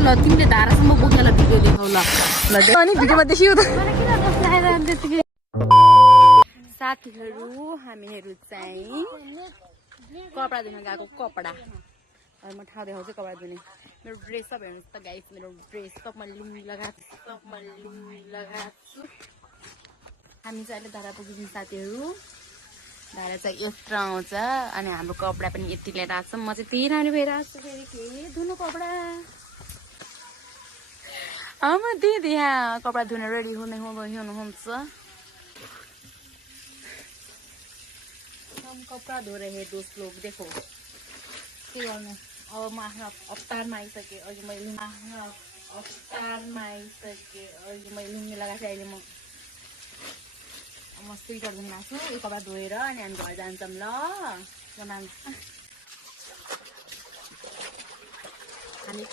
ल तिमीले धारासम्म बोकेर भिडियो देखाउ ल अनि भिडियोमा देखियो त साथीहरू हामीहरू चाहिँ कपडा धुन गएको कपडा अब म ठाउँ देखाउँछु कपडा धुने मेरो ड्रेस सब हेर्नुहोस् त गाइस मेरो ड्रेस सब मैले लुङ्गी लगाएको छु हामी चाहिँ अहिले धारा पुगिदिउँ साथीहरू धारा चाहिँ यत्रो आउँछ अनि हाम्रो कपडा पनि यति लिएर आएको छ म चाहिँ त्यही रानी भएर आएको छु फेरि के धुनु कपडा अब दिदी यहाँ कपडा धुन रेडी हुनुहुन्छ हम कपड़ा धो रहे हैं दोस्त लोग देखो के गर्नु अब म आफ्नो अवतारमा आइसकेँ अहिले मैले लुङ्गी लगाएको अहिले म स्वेटर धुन लाग्छु यो कपडा धोएर अनि हामी घर जान्छौँ ल हामी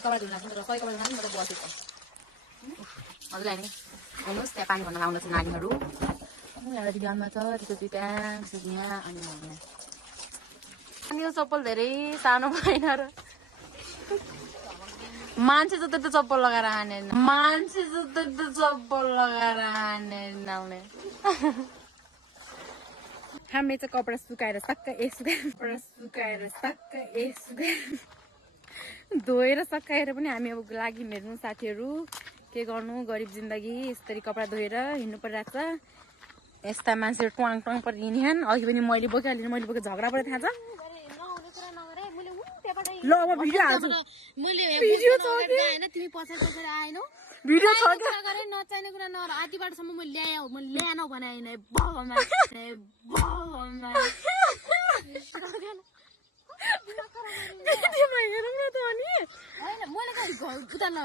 कपडा धुन लाग्छौँ र कपडा धुन म त बसेको हजुर होइन हेर्नुहोस् त्यहाँ पानी भर्न लाउनु छ नानीहरू एउटा दिवानमा छ त्यसपछि त्यसपछि यहाँ अनि यो चप्पल धेरै सानो भएन र मान्छे जस्तो त चप्पल लगाएर हानेन हामीले चाहिँ कपडा सुकाएर धोएर सकाएर पनि हामी अब लागि हेर्नु साथीहरू के गर्नु गरिब जिन्दगी यसरी कपडा धोएर हिँड्नु परिरहेको छ यस्ता मान्छेहरू ट्वाङ ट्वाङ पर हिँड्छन् अघि पनि मैले बोकिहालेँ मैले बोकेको झगडा पऱ्यो थाहा छ ल अब भिडियो हाल्छु भिडियो छ तिमी पछाडि आएनौ भिडियो छ के नचाहिने कुरा नगर आधी बाटोसम्म म ल्याएनौ भने हैन भगवान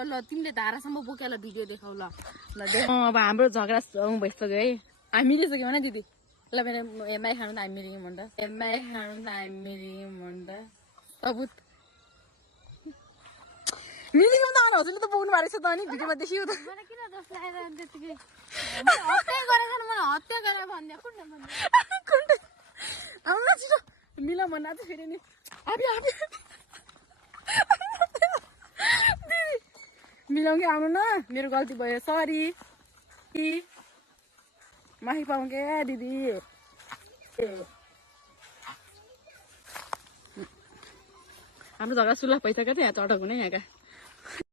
ल तिमीले धारासम्म बोकेर भिडियो देखाउ ल अब हाम्रो झगडा भइसक्यो है हामी मिलिसक्यो भने दिदी ल मेरो एमआई खानु त हामी मिलियौँ सबुत मिलियौँ त अनि हजुरले त बोक्नु भएको छ त अनि भिडियोमा देखियो त मिला भन्दा चाहिँ फेरि नि मिलाउँ कि आउनु न मेरो गल्ती भयो सरी माफी पाऊँ क्या दिदी हाम्रो झगडा सुलह भइसक्यो त यहाँ चटक हुने यहाँका